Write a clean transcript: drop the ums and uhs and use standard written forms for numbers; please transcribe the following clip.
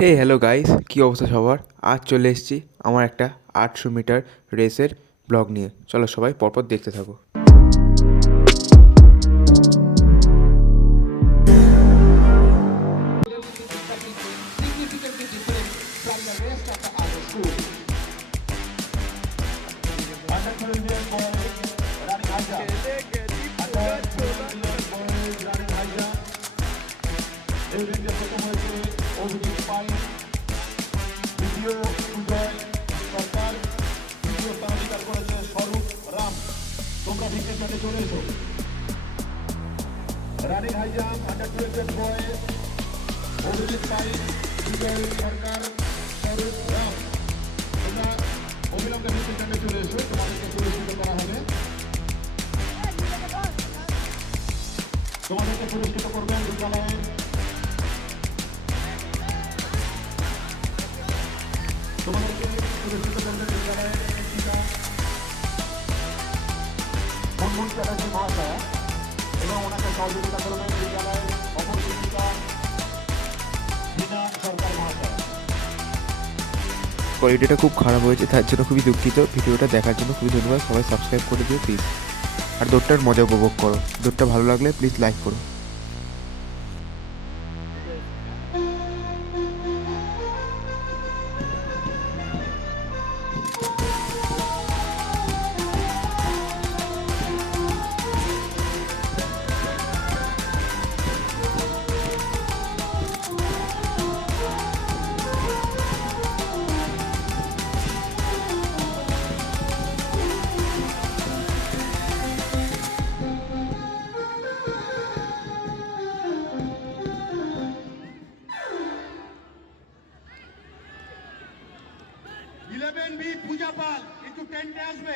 হে hello guys, কী অবস্থা সবার? আজ চলে এসেছি আমার একটা 800 মিটার রেসের ব্লগ নিয়ে। চলো সবাই পরপর দেখতে থাকো। Running high jump under 12 boys Abhijit Pai, Bijoy Sarkar, Swarup Ram. তোমরা অবিলম্বে সেখানে চলে এসো, তোমাদেরকে পুরস্কৃত করা হবে। তোমাদেরকে পুরস্কৃত করবেন বিদ্যালয়ের তোমাদেরকে পুরস্কৃত করবেন বিদ্যালয়ের শিক্ষিকা মনমোহন চ্যাটার্জি মহাশয় এবং ওনাকে সহযোগিতা করবেন বিদ্যালয়ের অপর শিক্ষিকা সরকার মহাশয়। কোয়ালিটিটা খুব খারাপ হয়েছে, তার জন্য খুবই দুঃখিত। ভিডিওটা দেখার জন্য খুবই ধন্যবাদ। সবাই সাবস্ক্রাইব করে দিও প্লিজ, আর দৌড়টার মজা উপভোগ করো। দৌড়টা ভালো লাগলে প্লিজ লাইক করো। ইলেভেন বি পূজা পাল একটু টেন্টে আসবে।